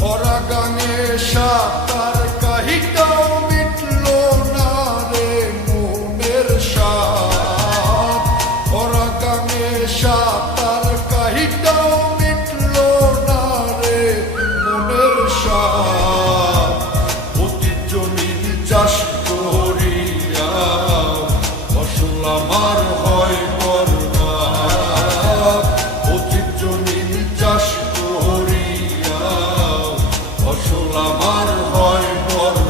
ভরা গাঙে সাতার কাহিটাও মিটল না রে মনের সাত। ভরা গাঙে সাতার কাহিটাও মিটল না রে মনের সাত। অতি জমির চাষ করিয়া ফসল আমার হয় বরবাদ। অতি জমির চাষ করিয়া ফসল আমার হয় বরবাদ।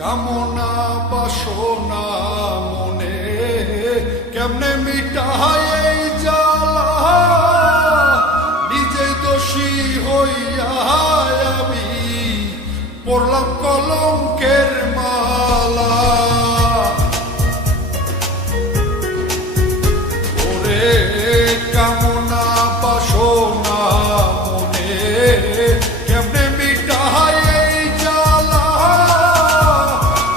কামনা বাসনা মনে কেমনে মিটায় এই জ্বালা। নিজে দোষী হইয়া আমি পড়লাম কলঙ্কের মালা। ওরে কামনা বাসনা মনে কেমনে মিটায় এই জ্বালা।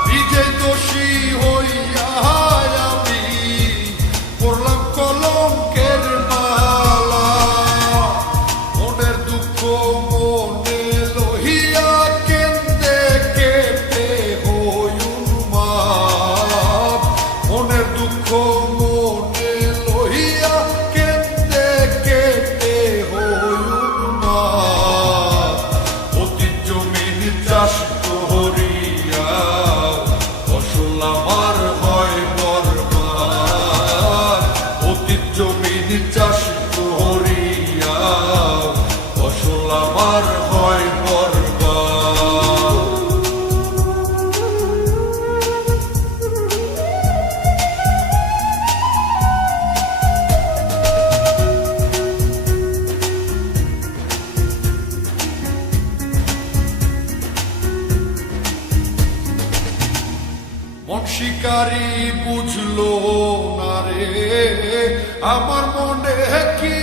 নিজে দোষী হইয়া আমি পড়লাম কলঙ্কের মালা। মনের দুঃখ মনে লহিয়া কেন্দে কেঁপে হই উন্মাদ। মনের দুঃখ মনে লহিয়া কেন্দে কেঁপে হই উন্মাদ। অতি জমিন চাষ করিয়া ফসল আমার হয় বরবাদ। অতি জমিন চাষ করিয়া ফসল আমার হয় বরবাদ। মন শিকারি বুঝলো না রে আমার মনে কি